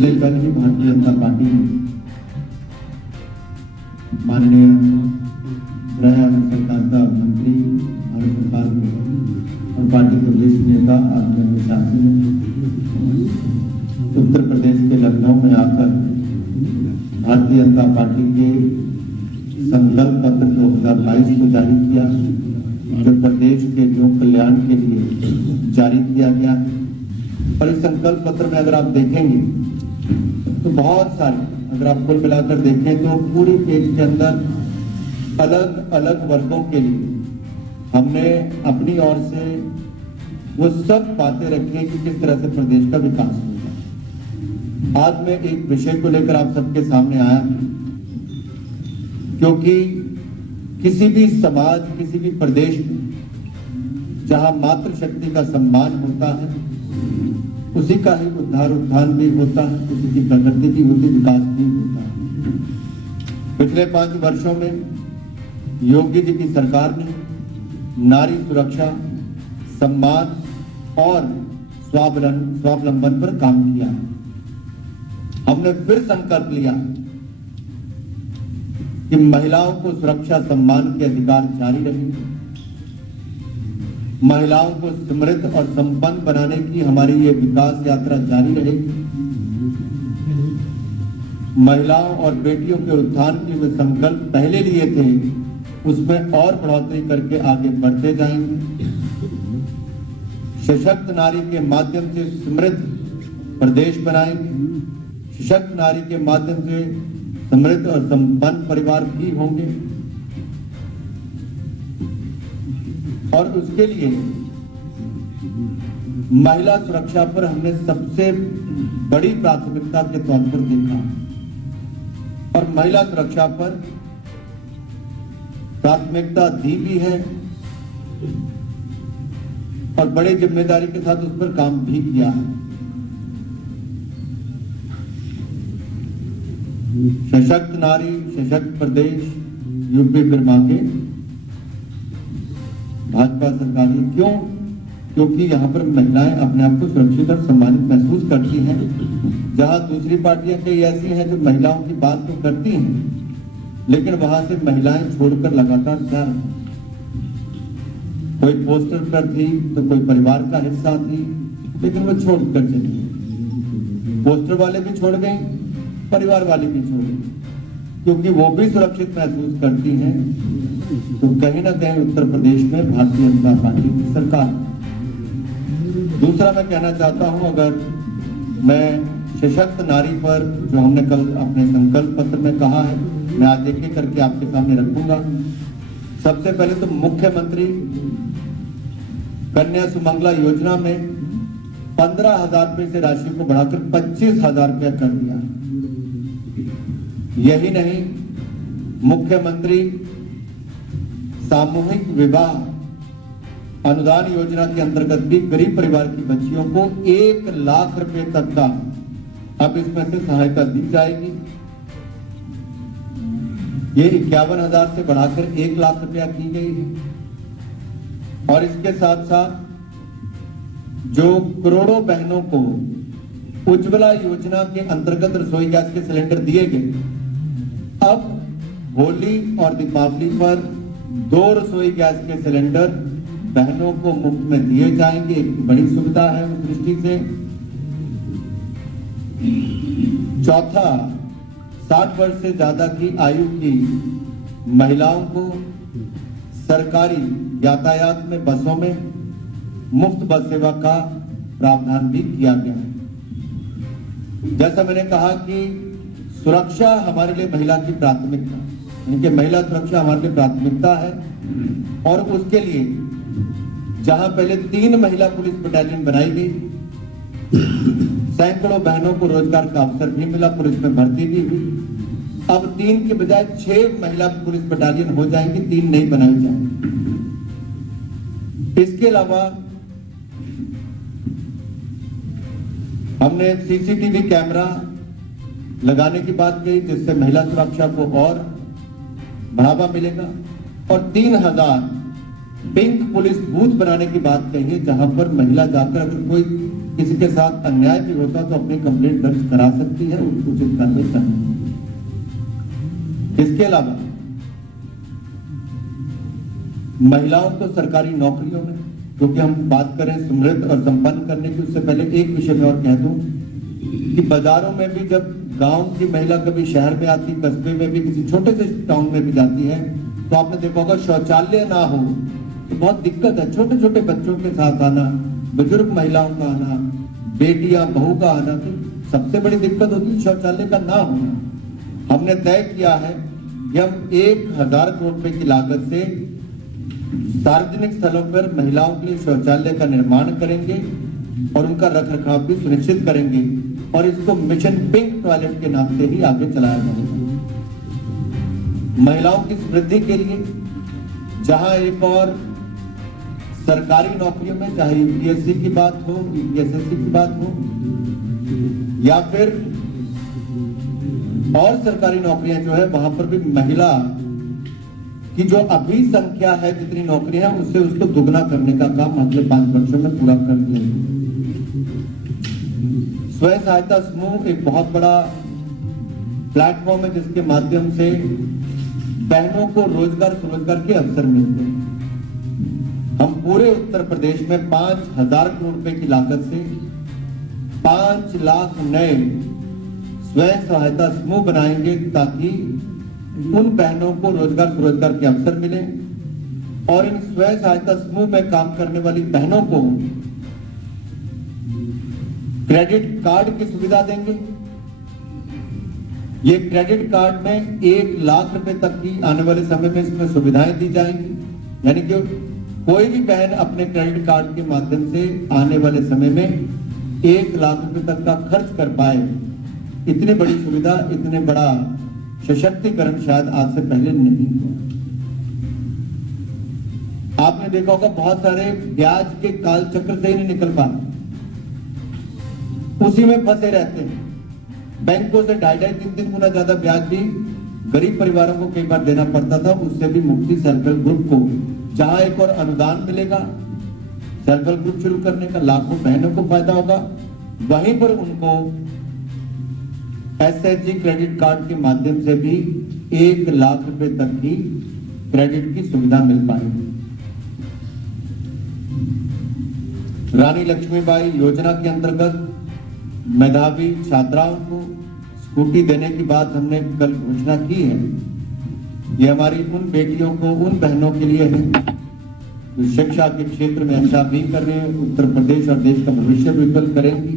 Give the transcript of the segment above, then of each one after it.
दिन पहले ही भारतीय जनता पार्टी ने माननीय गृह सहकारिता मंत्री भारत सरकार में और पार्टी के वरिष्ठ नेता आदरणीय शासी ने उत्तर प्रदेश के लखनऊ में आकर भारतीय जनता पार्टी के संकल्प पत्र 2022 को जारी किया, जो प्रदेश के लोक कल्याण के लिए जारी किया गया। और इस संकल्प पत्र में अगर आप देखेंगे तो बहुत सारे, अगर आप कुल मिलाकर देखें तो पूरी पेज के अंदर अलग अलग वर्गों के लिए हमने अपनी ओर से वो सब बातें रखी हैं कि किस तरह से प्रदेश का विकास होगा। आज मैं एक विषय को लेकर आप सबके सामने आया, क्योंकि किसी भी समाज, किसी भी प्रदेश में जहां मातृशक्ति का सम्मान होता है, उसी का ही उद्धार उत्थान भी होता है, उसी की प्रगति भी होती, विकास भी होता है। पिछले 5 वर्षों में योगी जी की सरकार ने नारी सुरक्षा, सम्मान और स्वावलंबन पर काम किया। हमने फिर संकल्प लिया कि महिलाओं को सुरक्षा, सम्मान के अधिकार जारी रहेंगे। महिलाओं को समृद्ध और संपन्न बनाने की हमारी ये विकास यात्रा जारी रहेगी। महिलाओं और बेटियों के उत्थान के जो संकल्प पहले लिए थे, उसमें और बढ़ोतरी करके आगे बढ़ते जाएंगे। सशक्त नारी के माध्यम से समृद्ध प्रदेश बनाएंगे। सशक्त नारी के माध्यम से समृद्ध और संपन्न परिवार भी होंगे। और उसके लिए महिला सुरक्षा पर हमने सबसे बड़ी प्राथमिकता के तौर पर देखा, और महिला सुरक्षा पर प्राथमिकता दी भी है और बड़ी जिम्मेदारी के साथ उस पर काम भी किया है। सशक्त नारी, सशक्त प्रदेश, यूपी फिर मांगे भाजपा सरकार। क्यों? क्योंकि यहाँ पर महिलाएं अपने आप को सुरक्षित और सम्मानित महसूस करती हैं, जहां दूसरी पार्टियां कई ऐसी हैं जो महिलाओं की बात तो करती हैं, लेकिन वहां से महिलाएं छोड़कर लगातार जा रही हैं। कोई पोस्टर पर थी तो कोई परिवार का हिस्सा थी, लेकिन वो छोड़कर चली गई। पोस्टर वाले भी छोड़ गए, परिवार वाले भी छोड़ गए, क्योंकि वो भी सुरक्षित महसूस करती हैं। तो कहीं ना कहीं उत्तर प्रदेश में भारतीय जनता पार्टी की सरकार। दूसरा मैं कहना चाहता हूं, अगर मैं सशक्त नारी पर जो हमने कल अपने संकल्प पत्र में कहा है, मैं आज एक एक करके आपके सामने रखूंगा। सबसे पहले तो मुख्यमंत्री कन्या सुमंगला योजना में 15,000 रुपए से राशि को बढ़ाकर 25,000 रुपया कर दिया। यही नहीं, मुख्यमंत्री सामूहिक विवाह अनुदान योजना के अंतर्गत भी गरीब परिवार की बच्चियों को 1 लाख रुपए तक का अब इसमें से सहायता दी जाएगी। ये 51,000 से बढ़ाकर 1 लाख रुपया की गई है। और इसके साथ साथ जो करोड़ों बहनों को उज्ज्वला योजना के अंतर्गत रसोई गैस के सिलेंडर दिए गए, अब होली और दीपावली पर 2 रसोई गैस के सिलेंडर बहनों को मुफ्त में दिए जाएंगे। एक बड़ी सुविधा है उस दृष्टि से। चौथा, 60 वर्ष से ज्यादा की आयु की महिलाओं को सरकारी यातायात में, बसों में मुफ्त बस सेवा का प्रावधान भी किया गया है। जैसा मैंने कहा कि सुरक्षा हमारे लिए महिला की प्राथमिकता, यानी कि महिला सुरक्षा हमारे लिए प्राथमिकता है। और उसके लिए जहां पहले 3 महिला पुलिस बटालियन बनाई गई, सैकड़ों बहनों को रोजगार का अवसर भी मिला, पुलिस में भर्ती भी हुई। अब 3 के बजाय 6 महिला पुलिस बटालियन हो जाएंगी, 3 नहीं बनाई जाएंगी। इसके अलावा हमने सीसीटीवी कैमरा लगाने की बात कही, जिससे महिला सुरक्षा को और बढ़ावा मिलेगा। और 3,000 पिंक पुलिस बूथ बनाने की बात कही है, जहां पर महिला जाकर अगर कोई किसी के साथ अन्याय भी होता तो अपनी कंप्लेंट दर्ज करा सकती है, उचित कार्रवाई करनी है। इसके अलावा महिलाओं को सरकारी नौकरियों में, क्योंकि हम बात करें समृद्ध और संपन्न करने की, उससे पहले एक विषय में और कह दूं कि बाजारों में भी जब गांव की महिला कभी शहर में आती, कस्बे में भी, किसी छोटे से टाउन में भी जाती है, तो आपने देखा होगा शौचालय ना हो तो बहुत दिक्कत है। छोटे छोटे बच्चों के साथ आना, बुजुर्ग महिलाओं का आना, बेटियां बहू का आना, तो सबसे बड़ी दिक्कत होती है शौचालय का ना होना। हमने तय किया है कि हम 1000 करोड़ रुपए की लागत से सार्वजनिक स्थलों पर महिलाओं के लिए शौचालय का निर्माण करेंगे और उनका रखरखाव भी सुनिश्चित करेंगे, और इसको मिशन पिंक टॉयलेट के नाम से ही आगे चलाया जाएगा। महिलाओं की समृद्धि के लिए जहां एक और सरकारी नौकरियों में, चाहे यूपीएससी की बात हो, यूपीएसएससी की बात हो, या फिर और सरकारी नौकरियां जो है, वहां पर भी महिला की जो अभी संख्या है, जितनी नौकरियां, उससे उसको दुगना करने का काम अगले 5 वर्षों में पूरा कर लेंगे। स्वयं सहायता समूह एक बहुत बड़ा प्लेटफॉर्म है जिसके माध्यम से बहनों को रोजगार स्वरोजगार के अवसर मिलते हैं। हम पूरे उत्तर प्रदेश में 5000 करोड़ रुपए की लागत से 5 लाख नए स्वयं सहायता समूह बनाएंगे, ताकि उन बहनों को रोजगार स्वरोजगार के अवसर मिले, और इन स्वयं सहायता समूह में काम करने वाली बहनों को क्रेडिट कार्ड की सुविधा देंगे। ये क्रेडिट कार्ड में 1 लाख रुपए तक की आने वाले समय में इसमें सुविधाएं दी जाएंगी, यानी कि कोई भी बहन अपने क्रेडिट कार्ड के माध्यम से आने वाले समय में 1 लाख रुपए तक का खर्च कर पाए। इतनी बड़ी सुविधा, इतने बड़ा सशक्तिकरण शायद आज से पहले नहीं हुआ। आपने देखा होगा बहुत सारे ब्याज के काल चक्र से ही नहीं निकल पाते, उसी में फंसे रहते हैं। बैंकों से 2.5-3 गुना ज्यादा ब्याज भी गरीब परिवारों को कई बार देना पड़ता था। उससे भी मुक्ति सेल्फ हेल्प ग्रुप को, जहां एक और अनुदान मिलेगा सेल्फ हेल्प ग्रुप शुरू करने का, लाखों बहनों को फायदा होगा, वहीं पर उनको एसएचजी क्रेडिट कार्ड के माध्यम से भी 1 लाख रुपए तक की क्रेडिट की सुविधा मिल पाएगी। रानी लक्ष्मीबाई योजना के अंतर्गत मेधावी छात्राओं को स्कूटी देने की बात हमने कल घोषणा की है। ये हमारी उन बेटियों को, उन बहनों के लिए है जो शिक्षा के क्षेत्र में अच्छा भी कर रहे हैं, उत्तर प्रदेश और देश का भविष्य विकल करेंगी।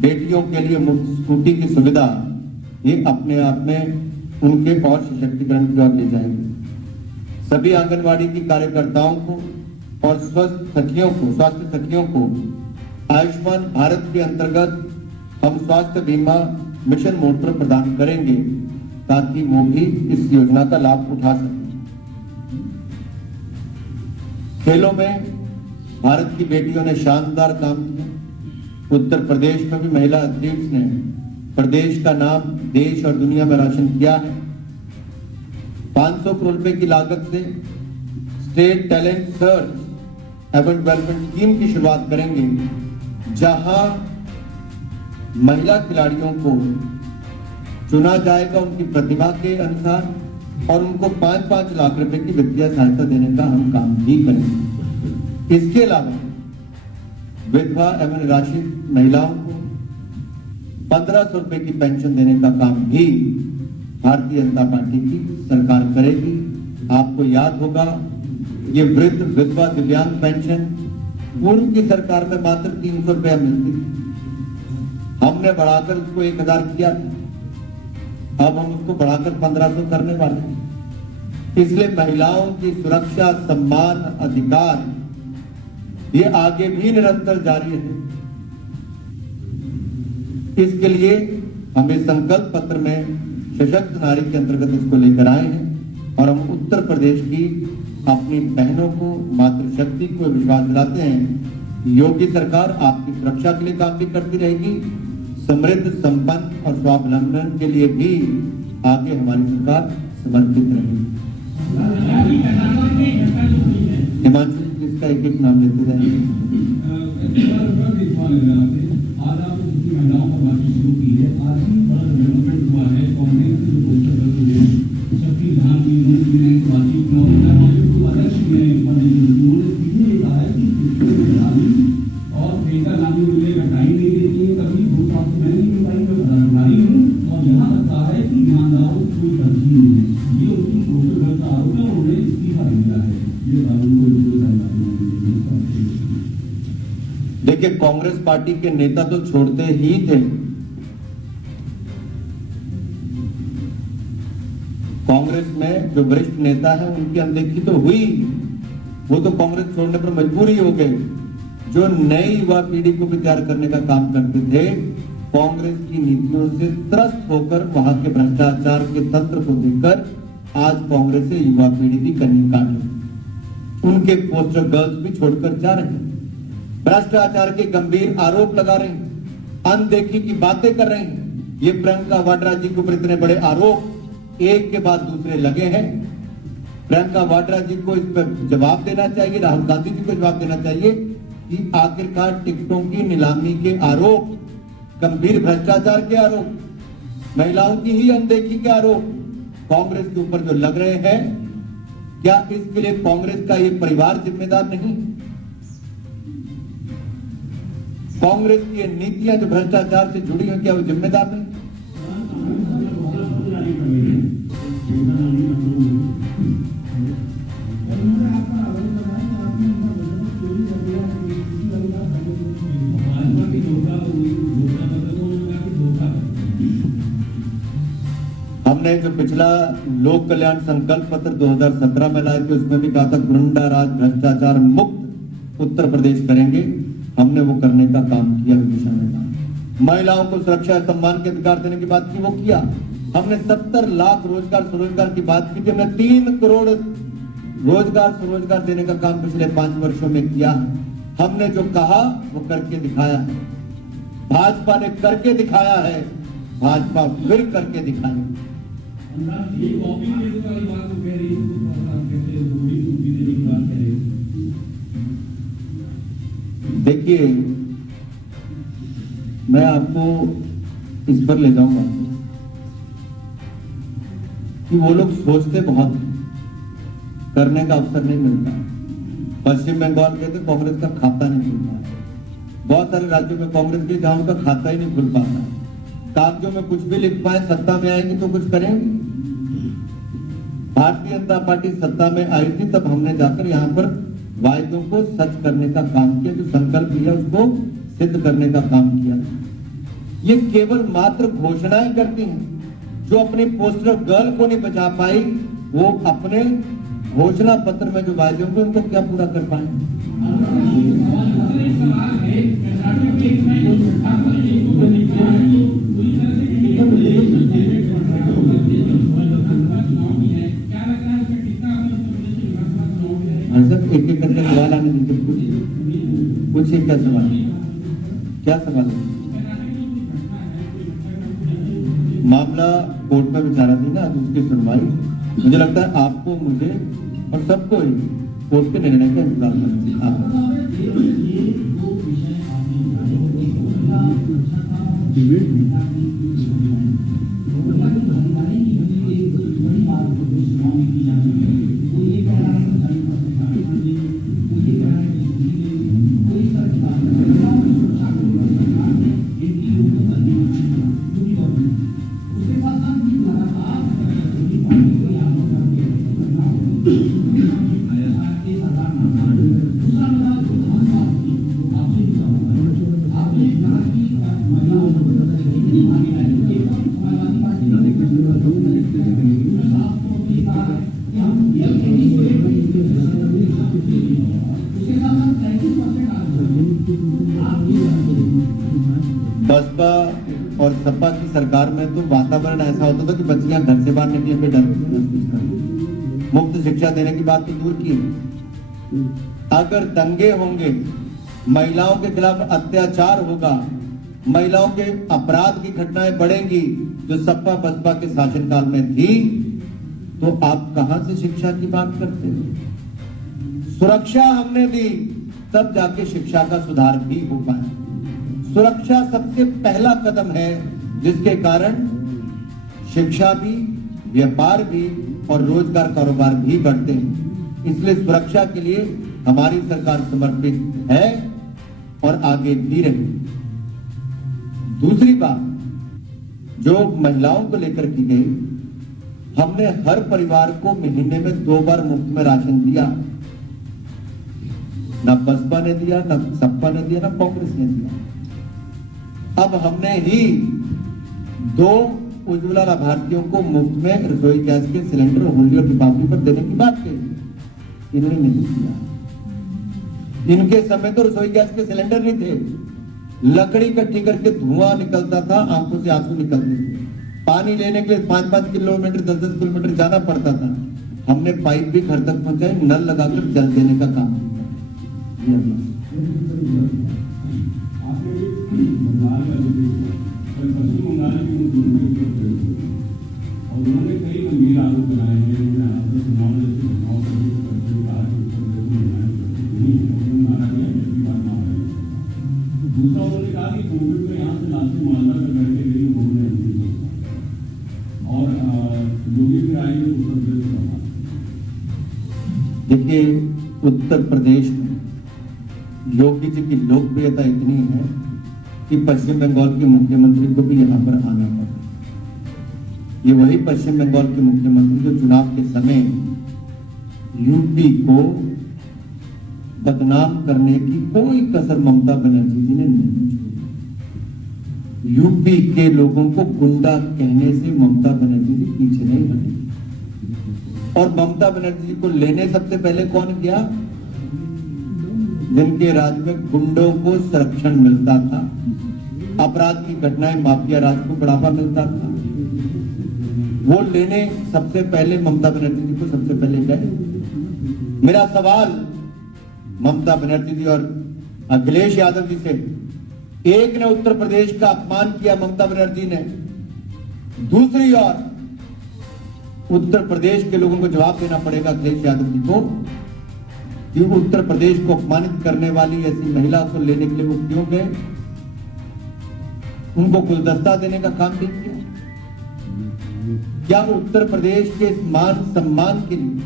बेटियों के लिए मुफ्त स्कूटी की सुविधा, ये अपने आप में उनके और सशक्तिकरण की ओर ले जाएगी। सभी आंगनवाड़ी की कार्यकर्ताओं को और स्वास्थ्य सखियों को आयुष्मान भारत के अंतर्गत हम स्वास्थ्य बीमा मिशन मोड पर प्रदान करेंगे, ताकि वो भी इस योजना का लाभ उठा सकें। खेलों में भारत की बेटियों ने शानदार काम किया। उत्तर प्रदेश में भी महिला एथलीट्स ने प्रदेश का नाम देश और दुनिया में रोशन किया है। 500 करोड़ रुपए की लागत से स्टेट टैलेंट सर्च एवं डेवलपमेंट स्कीम की शुरुआत करेंगे, जहां महिला खिलाड़ियों को चुना जाएगा उनकी प्रतिभा के अनुसार, और उनको 5-5 लाख रुपए की वित्तीय सहायता देने का हम काम भी करेंगे। इसके अलावा विधवा एवं निराश्रित महिलाओं को 1500 रुपए की पेंशन देने का काम भी भारतीय जनता पार्टी की सरकार करेगी। आपको याद होगा, ये वृद्ध विधवा दिव्यांग पेंशन पूर्व की सरकार में मात्र 300 रुपया मिलती थी, हमने बढ़ाकर उसको 1000 किया, अब हम उसको बढ़ाकर 1500 करने वाले हैं। इसलिए महिलाओं की सुरक्षा, सम्मान, अधिकार ये आगे भी निरंतर जारी है। इसके लिए हम इस संकल्प पत्र में सशक्त नारी के अंतर्गत इसको लेकर आए हैं, और हम उत्तर प्रदेश की अपनी बहनों को, मातृशक्ति को विश्वास दिलाते हैं कि योगी सरकार आपकी सुरक्षा के लिए काम भी करती रहेगी, समृद्ध, संपन्न और स्वावलंबन के लिए भी आगे हमारी सरकार समर्पित रहेगी। हिमांशु जिसका एक एक नाम लेते जाएंगे। आज आपने किसी महिलाओं पर बातचीत शुरू की है, आज ही बड़ा डेवलपमेंट हुआ है। कांग्रेस के जो पोस्टर लगे हुए शक्ति धाम की उन्होंने बातचीत में अध्यक्ष उन्होंने सीधे ये कहा है कि और प्रियंका गांधी मुझे टाइम नहीं देती है, कभी 2 साल से मैंने भी टाइम में नारी हूँ और यहाँ तक कहा है कि ईमानदारों की कोई तरजीह नहीं है। ये उनकी पोस्टर का आरोप है और उन्हें इस्तीफा दिया है। ये कानून को देखिए, कांग्रेस पार्टी के नेता तो छोड़ते ही थे। कांग्रेस में जो वरिष्ठ नेता है उनकी अनदेखी तो हुई, वो तो कांग्रेस छोड़ने पर मजबूर ही हो गए। जो नई युवा पीढ़ी को भी तैयार करने का काम करते थे, कांग्रेस की नीतियों से त्रस्त होकर वहां के भ्रष्टाचार के तंत्र को देखकर आज कांग्रेस से युवा पीढ़ी भी कन्नी काट रही। उनके पोस्टर गर्ल्स भी छोड़कर जा रहे हैं, भ्रष्टाचार के गंभीर आरोप लगा रहे हैं, अनदेखी की बातें कर रहे हैं। ये प्रियंका वाड्रा जी के ऊपर इतने बड़े आरोप एक के बाद दूसरे लगे हैं। प्रियंका वाड्रा जी को इस पर जवाब देना चाहिए, राहुल गांधी जी को जवाब देना चाहिए कि आखिरकार टिकटों की नीलामी के आरोप, गंभीर भ्रष्टाचार के आरोप, महिलाओं की ही अनदेखी के आरोप कांग्रेस के ऊपर जो लग रहे हैं, क्या इसके लिए कांग्रेस का ये परिवार जिम्मेदार नहीं? कांग्रेस की ये नीतियां जो भ्रष्टाचार से जुड़ी हैं, क्या वो जिम्मेदार नहीं? हमने जो पिछला लोक कल्याण संकल्प पत्र 2017 में लाए थे, उसमें भी कहा था गुंडा राज भ्रष्टाचार मुक्त उत्तर प्रदेश करेंगे। हमने वो करने का काम किया दिशा में। महिलाओं को सुरक्षा सम्मान के अधिकार देने की बात की, वो किया। हमने 70 लाख रोजगार स्वरोजगार की बात की थी, हमने 3 करोड़ रोजगार स्वरोजगार देने का काम पिछले 5 वर्षों में किया। हमने जो कहा वो करके दिखाया है। भाजपा ने करके दिखाया है, भाजपा फिर करके दिखाएगी। देखिए, मैं आपको इस पर ले जाऊंगा कि वो लोग सोचते बहुत, करने का अवसर नहीं मिलता। पश्चिम बंगाल के तो कांग्रेस का खाता नहीं खुलता। बहुत सारे राज्यों में कांग्रेस के जहां उनका खाता ही नहीं खुल पाता। कागजों में कुछ भी लिख पाए, सत्ता में आएंगे तो कुछ करेंगे। भारतीय जनता पार्टी सत्ता में आई थी, तब हमने जाकर यहाँ पर वायदों को सच करने का काम किया, जो संकल्प लिया उसको सिद्ध करने का काम किया। ये केवल मात्र घोषणाएं करती हैं। जो अपनी पोस्टर गर्ल को नहीं बचा पाई, वो अपने घोषणा पत्र में जो वायदे होंगे उनको क्या पूरा कर पाएंगे? एक एक करके सवाल आने दीजिए। पूछिए क्या सवाल, क्या सवाल है? मामला कोर्ट में विचाराधीन है, आज उसकी सुनवाई। मुझे लगता है आपको, मुझे और सबको ही कोर्ट के निर्णय का इंतजार करना बसपा और सपा की सरकार में तो वातावरण ऐसा होता था कि बच्चियां घर से बाहर निकलने पे डर महसूस करती। मुफ्त शिक्षा देने की बात तो दूर की। अगर दंगे होंगे, महिलाओं के खिलाफ अत्याचार होगा, महिलाओं के अपराध की घटनाएं बढ़ेंगी, जो सपा बसपा के शासनकाल में थी, तो आप कहां से शिक्षा की बात करते हो? सुरक्षा हमने दी, तब जाके शिक्षा का सुधार भी हो पाया। सुरक्षा सबसे पहला कदम है जिसके कारण शिक्षा भी, व्यापार भी और रोजगार कारोबार भी बढ़ते हैं। इसलिए सुरक्षा के लिए हमारी सरकार समर्पित है और आगे भी रहेगी। दूसरी बात जो महिलाओं को लेकर की गई, हमने हर परिवार को महीने में 2 बार मुफ्त में राशन दिया। ना बसपा ने दिया, ना सपा ने दिया, ना कांग्रेस ने दिया। अब हमने ही 2 उज्ज्वला लाभार्थियों को मुफ्त में रसोई गैस के सिलेंडर होली और दीपावली पर देने की बात कही, इन्होंने नहीं किया। इनके समय तो रसोई गैस के सिलेंडर नहीं थे, लकड़ी इकट्ठी करके धुआं निकलता था, आंखों से आंसू निकलते थे। पानी लेने के लिए 5-5 किलोमीटर 10-10 किलोमीटर जाना पड़ता था। हमने पाइप भी घर तक पहुंचाई, नल लगाकर जल देने का काम किया। आपने बंगाल का पश्चिम बंगाल की मुख्यमंत्री और उन्होंने कई गंभीर आरोप लगाए हैं। उन्होंने आपसे चुनाव जैसे चुनाव करने से कहा कि उत्तर प्रदेश में मारा गया, जबकि बात ना हो। दूसरा उन्होंने कहा कि कोविड में यहाँ से लाशें मालदा कर करके गई उन्होंने और योगी फिर आएंगे उत्तर प्रदेश में। देखिए, उत्तर प्रदेश में योगी जी की लोकप्रियता इतनी है कि पश्चिम बंगाल के मुख्यमंत्री को भी यहां पर आना पड़ा। ये वही पश्चिम बंगाल के मुख्यमंत्री जो चुनाव के समय यूपी को बदनाम करने की कोई कसर ममता बनर्जी जी ने नहीं छोड़ी। यूपी के लोगों को गुंडा कहने से ममता बनर्जी जी पीछे नहीं हटी। और ममता बनर्जी जी को लेने सबसे पहले कौन गया? जिनके राज्य में गुंडों को संरक्षण मिलता था, अपराध की घटनाएं, माफिया राज को बढ़ावा मिलता था, वो लेने सबसे पहले ममता बनर्जी जी को सबसे पहले गए। मेरा सवाल ममता बनर्जी जी और अखिलेश यादव जी से, एक ने उत्तर प्रदेश का अपमान किया ममता बनर्जी ने, दूसरी ओर उत्तर प्रदेश के लोगों को जवाब देना पड़ेगा अखिलेश यादव जी को कि उत्तर प्रदेश को अपमानित करने वाली ऐसी महिला को लेने के लिए वो क्यों गए, उनको गुलदस्ता देने का काम नहीं किया। क्या उत्तर प्रदेश के मान सम्मान के लिए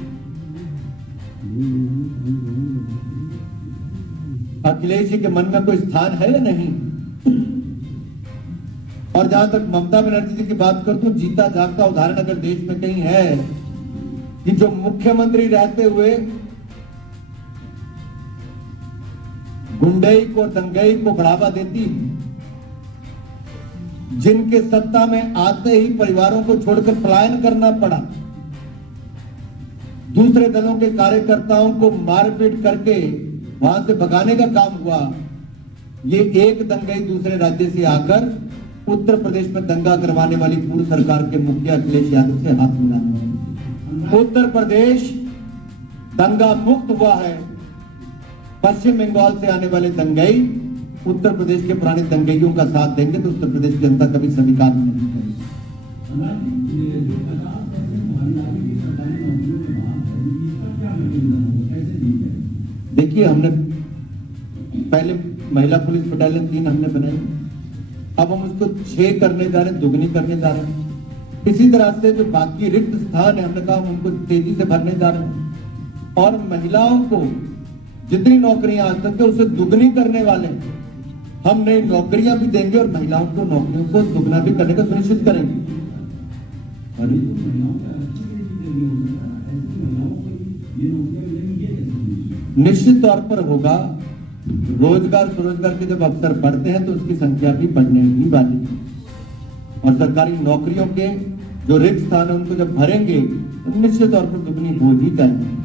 अखिलेश जी के मन में कोई स्थान है या नहीं? और जहां तक ममता बनर्जी जी की बात करता हूं, जीता जागता उदाहरण अगर देश में कहीं है कि जो मुख्यमंत्री रहते हुए गुंडई को, दंगई को बढ़ावा देती, जिनके सत्ता में आते ही परिवारों को छोड़कर पलायन करना पड़ा, दूसरे दलों के कार्यकर्ताओं को मारपीट करके वहां से भगाने का काम हुआ। ये एक दंगई दूसरे राज्य से आकर उत्तर प्रदेश में दंगा करवाने वाली पूर्व सरकार के मुखिया अखिलेश यादव से हाथ मिलाने वाले। उत्तर प्रदेश दंगा मुक्त हुआ है। पश्चिम बंगाल से आने वाले दंगई उत्तर प्रदेश के पुराने दंगइयों का साथ देंगे तो उत्तर प्रदेश की जनता कभी स्वीकार नहीं करेगी। देखिए, हमने पहले महिला पुलिस बटालियन 3 हमने बनाई, अब हम उसको 6 करने जा रहे हैं, दुगनी करने जा रहे हैं। इसी तरह से जो बाकी रिक्त स्थान है, हमने कहा हम उनको तेजी से भरने जा रहे हैं और महिलाओं को जितनी नौकरियां आ सके उसे दुगनी करने वाले हम नई नौकरियां भी देंगे और महिलाओं को नौकरियों को दुगना भी करने का सुनिश्चित करेंगे। निश्चित तौर पर होगा। रोजगार स्वरोजगार के जब अवसर बढ़ते हैं तो उसकी संख्या भी बढ़ने ही वाली है और सरकारी नौकरियों के जो रिक्त स्थान है उनको जब भरेंगे तो निश्चित तौर पर दुगनी हो ही जाएगी।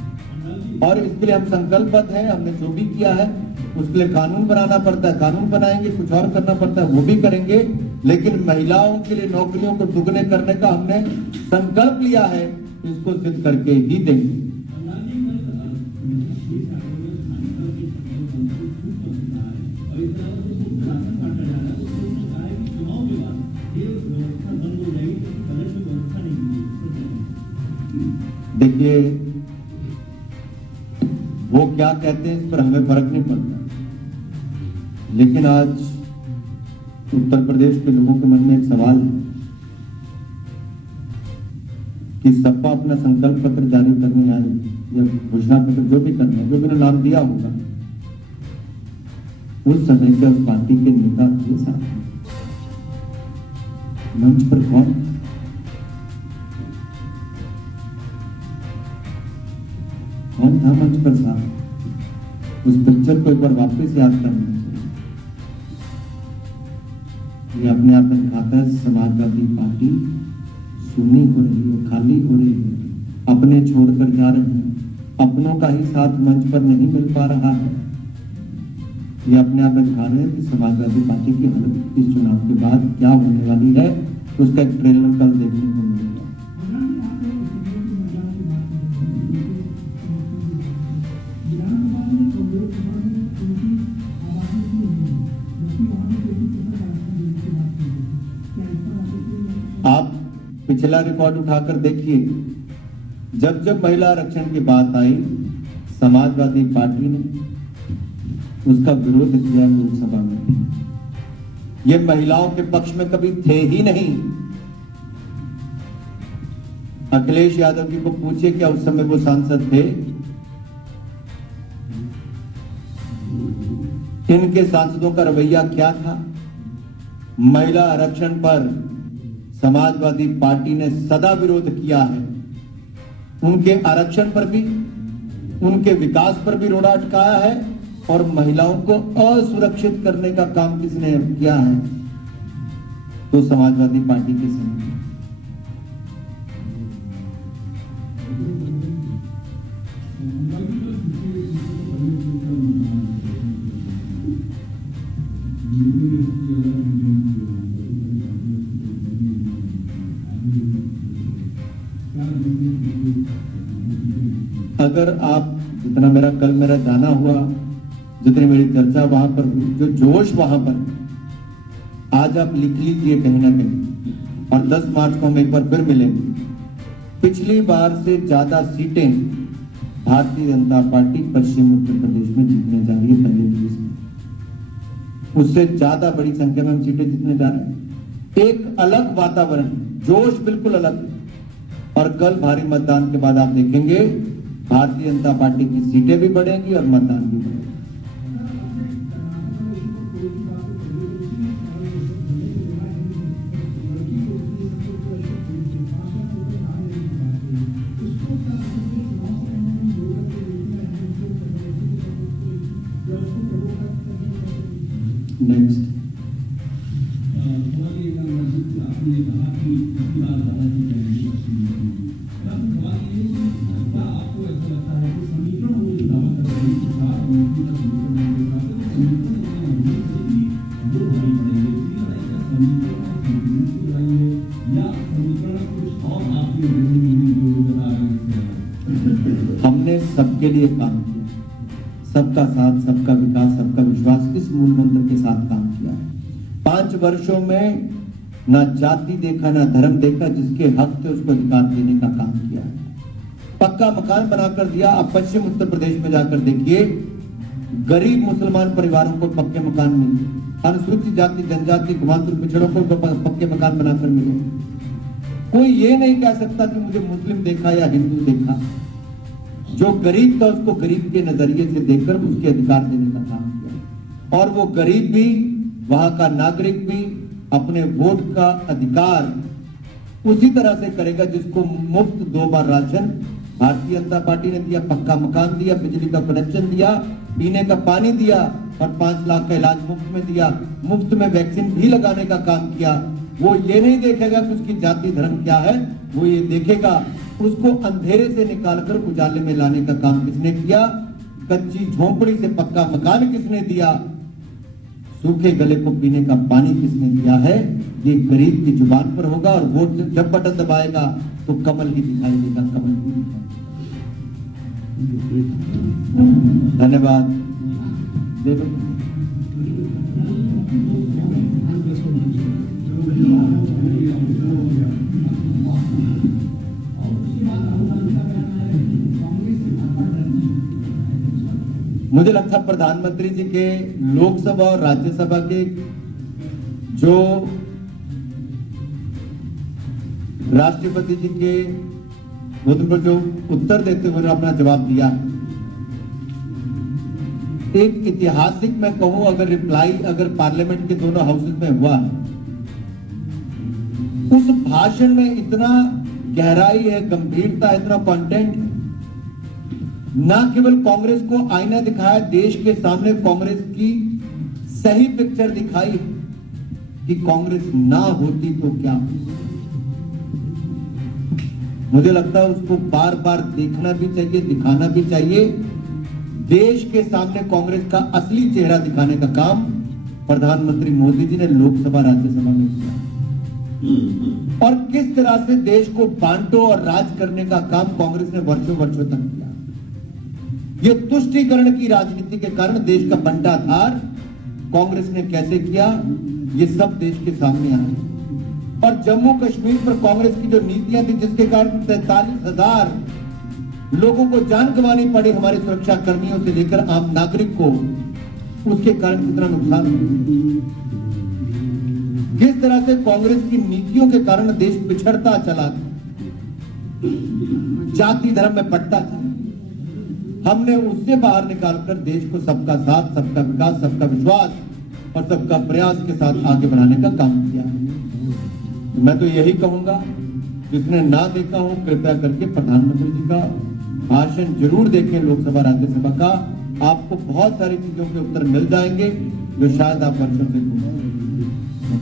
और इसके लिए हम संकल्पबद्ध हैं। हमने जो भी किया है उसके लिए कानून बनाना पड़ता है, कानून बनाएंगे, कुछ और करना पड़ता है वो भी करेंगे, लेकिन महिलाओं के लिए नौकरियों को दुगने करने का हमने संकल्प लिया है, इसको सिद्ध करके ही देंगे। देखिए, वो लोग क्या कहते हैं इस पर हमें फर्क नहीं पड़ता, लेकिन आज उत्तर प्रदेश के लोगों के मन में एक सवाल है कि सपा अपना संकल्प पत्र जारी करने आए या घोषणा पत्र जो भी करना है, जो मैंने नाम दिया होगा, उस समय के उस पार्टी के नेता थे साथ मंच पर कौन था मंच पर साहब? उस पिक्चर को एक बार वापस याद करना चाहिए। ये अपने आप में दिखाता है समाजवादी पार्टी सुन्नी हो रही है, खाली हो रही है, अपने छोड़कर जा रहे हैं, अपनों का ही साथ मंच पर नहीं मिल पा रहा है। ये अपने आप में दिखा रहे हैं कि समाजवादी पार्टी की हालत इस चुनाव के बाद क्या होने वाली है, उसका एक ट्रेलर कल देखने को मिलेगा। आप पिछला रिकॉर्ड उठाकर देखिए, जब जब महिला आरक्षण की बात आई, समाजवादी पार्टी ने उसका विरोध किया लोकसभा में। ये महिलाओं के पक्ष में कभी थे ही नहीं। अखिलेश यादव जी को पूछिए क्या उस समय वो सांसद थे? इनके सांसदों का रवैया क्या था? महिला आरक्षण पर समाजवादी पार्टी ने सदा विरोध किया है। उनके आरक्षण पर भी, उनके विकास पर भी रोड़ा अटकाया है, और महिलाओं को असुरक्षित करने का काम किसने किया है? तो समाजवादी पार्टी के समय। अगर आप जितना मेरा जाना हुआ, जितनी मेरी चर्चा वहां पर हुई, जो जोश वहां पर, आज आप लिख लीजिए कहीं ना कहीं, और 10 मार्च को हम एक बार फिर मिलेंगे। पिछली बार से ज्यादा सीटें भारतीय जनता पार्टी पश्चिम उत्तर प्रदेश में जीतने जा रही है। पहले फेज में उससे ज्यादा बड़ी संख्या में हम सीटें जीतने जा रहे हैं। एक अलग वातावरण, जोश बिल्कुल अलग। और कल भारी मतदान के बाद आप देखेंगे भारतीय जनता पार्टी की सीटें भी बढ़ेंगी और मतदान भी बढ़ेगा। नेक्स्ट आपने कहा कि पिछली बार ज्यादा क्या आपको ऐसा लगता है कि समीकरण वो जो दावा कर रहे हैं हमने सबके लिए काम किया, सबका साथ, सबका विकास, सबका विश्वास, इस मूल मंत्र के साथ काम किया है। 5 वर्षों में ना जाति देखा ना धर्म देखा, जिसके हक थे उसको अधिकार देने का काम किया है। पक्का मकान बनाकर दिया। अब पश्चिम उत्तर प्रदेश में जाकर देखिए, गरीब मुसलमान परिवारों को पक्के मकान मिले, अनुसूचित जाति जनजाति घुमांतुर पिछड़ों को पक्के मकान बनाकर मिले। कोई ये नहीं कह सकता कि मुझे मुस्लिम देखा या हिंदू देखा। जो गरीब था उसको गरीब के नजरिए से देखकर उसके अधिकार देने का काम किया, और वो गरीब भी, वहां का नागरिक भी अपने वोट का अधिकार उसी तरह से करेगा जिसको मुफ्त 2 बार राशन भारतीय जनता पार्टी ने दिया, पक्का मकान दिया, बिजली का कनेक्शन दिया, पीने का पानी दिया, और 5 लाख का इलाज मुफ्त में दिया, मुफ्त में वैक्सीन भी लगाने का काम किया। वो ये नहीं देखेगा कि उसकी जाति धर्म क्या है, वो ये देखेगा उसको अंधेरे से निकालकर उजाले में लाने का काम किसने किया, कच्ची झोंपड़ी से पक्का मकान किसने दिया, सूखे गले को पीने का पानी किसने दिया है। ये गरीब की जुबान पर होगा, और वोट जब बटन दबाएगा तो कमल ही दिखाई देगा, कमल ही। धन्यवाद। मुझे लगता है प्रधानमंत्री जी के लोकसभा और राज्यसभा के जो राष्ट्रपति जी के मुद्दे जो उत्तर देते हुए अपना जवाब दिया, एक ऐतिहासिक मैं कहूं अगर रिप्लाई अगर पार्लियामेंट के दोनों हाउसेज में हुआ, उस भाषण में इतना गहराई है, गंभीरता, इतना कंटेंट, ना केवल कांग्रेस को आईना दिखाया, देश के सामने कांग्रेस की सही पिक्चर दिखाई कि कांग्रेस ना होती तो क्या। मुझे लगता है उसको बार बार देखना भी चाहिए, दिखाना भी चाहिए। देश के सामने कांग्रेस का असली चेहरा दिखाने का काम प्रधानमंत्री मोदी जी ने लोकसभा राज्यसभा में किया, और किस तरह से देश को बांटो और राज करने का काम कांग्रेस ने वर्षों वर्षों तक किया। ये तुष्टीकरण की राजनीति के कारण देश का बंटाधार कांग्रेस ने कैसे किया, ये सब देश के सामने आया। और जम्मू कश्मीर पर कांग्रेस की जो नीतियां थी, जिसके कारण 43,000 लोगों को जान गंवानी पड़ी, हमारे सुरक्षा कर्मियों से लेकर आम नागरिक को, उसके कारण कितना नुकसान हुआ। जिस तरह से कांग्रेस की नीतियों के कारण देश पिछड़ता चला, जाति धर्म में बंटता चला, हमने उससे बाहर निकालकर देश को सबका साथ, सबका विकास, सबका विश्वास और सबका प्रयास के साथ आगे बढ़ाने का काम किया। मैं तो यही कहूंगा, जिसने ना देखा हो कृपया करके प्रधानमंत्री जी का भाषण जरूर देखें लोकसभा राज्यसभा का। आपको बहुत सारी चीजों के उत्तर मिल जाएंगे जो शायद आप वर्षों से भूल।